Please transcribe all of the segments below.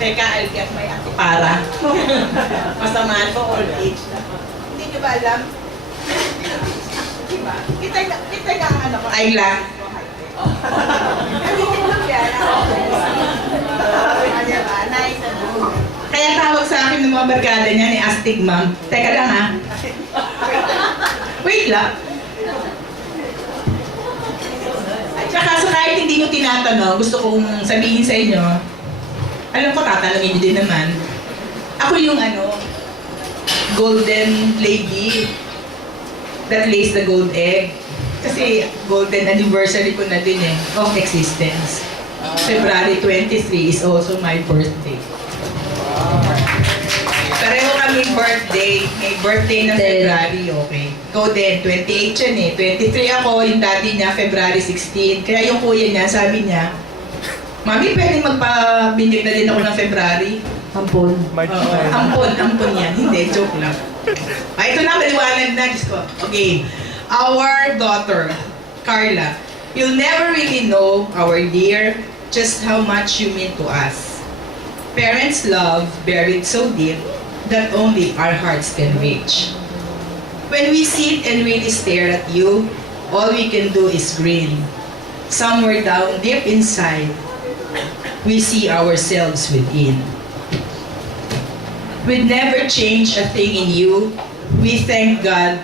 Teka, I'll get my para. Masama to, old age na. Hindi nyo ba alam? Diba? Kita nga ano ko. Ayla. Kaya tawag sa akin ng mga barkada niya ni Astig Ma'am. Teka lang ha. Wait lang. Tsaka so kahit hindi nyo tinatanong, gusto kong sabihin sa inyo, alam ko tatanungin nyo din naman, ako yung golden lady that lays the gold egg. Kasi golden anniversary ko na din of existence. February 23 is also my birthday. Pareho kami birthday. May birthday na February, okay. Go din, 28 yun 23 ako, yung daddy niya, February 16. Kaya yung kuya niya, sabi niya, Mami, pwedeng magpabinyag na din ako ng February. Ampon. Ampon yan. Hindi, joke lang. Ito na, maliwanag na. Diyos ko. Okay. Our daughter, Carla, you'll never really know, our dear, just how much you mean to us. Parents' love buried so deep that only our hearts can reach. When we sit and really stare at you, all we can do is grin. Somewhere down deep inside, we see ourselves within. We'd never change a thing in you. We thank God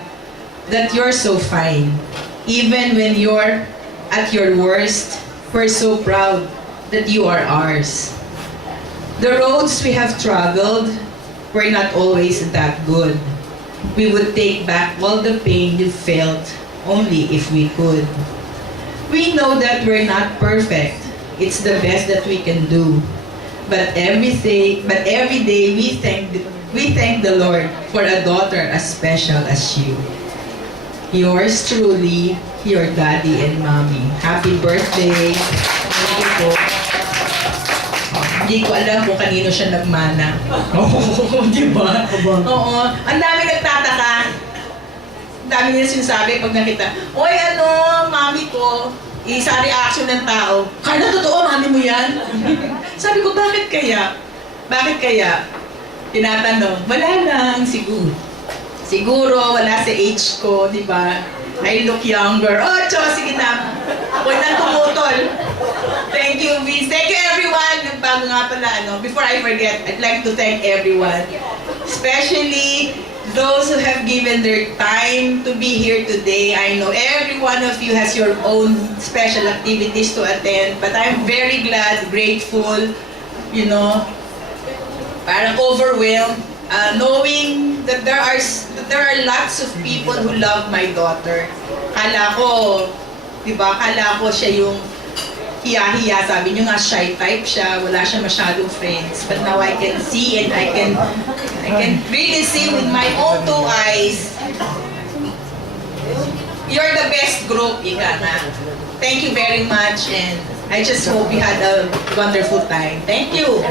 that you're so fine. Even when you're at your worst, we're so proud that you are ours. The roads we have traveled were not always that good. We would take back all the pain you felt only if we could. We know that we're not perfect. It's the best that we can do. But every day we thank the Lord for a daughter as special as you. Yours truly, your daddy and mommy. Happy birthday! Thank you po. Hindi ko alam kung kanino siya nagmana. Oo, di ba? Oo. Ang dami nagtataka. Ang dami nila sinasabi pag nakita, Oy, mami ko, isa reaction ng tao, Carla, totoo, mami mo yan? Sabi ko, bakit kaya? Bakit kaya? Tinatanong, wala lang, siguro. Siguro, wala sa age ko, di ba? I look younger. Oh, tsaka, sige na. Huwag nang tumutol. Thank you, Vince. Thank you, everyone. Nagbago nga pala, before I forget, I'd like to thank everyone. Especially those who have given their time to be here today. I know every one of you has your own special activities to attend, but I'm very glad, grateful, parang overwhelmed, knowing that there are lots of people who love my daughter. Kala ko, kala ko siya yung hiya-hiya. Sabi niyo nga, shy type siya, wala siya masyadong friends. But now I can see and I can really see with my own two eyes. You're the best group, ika nga. Thank you very much, and I just hope you had a wonderful time. Thank you.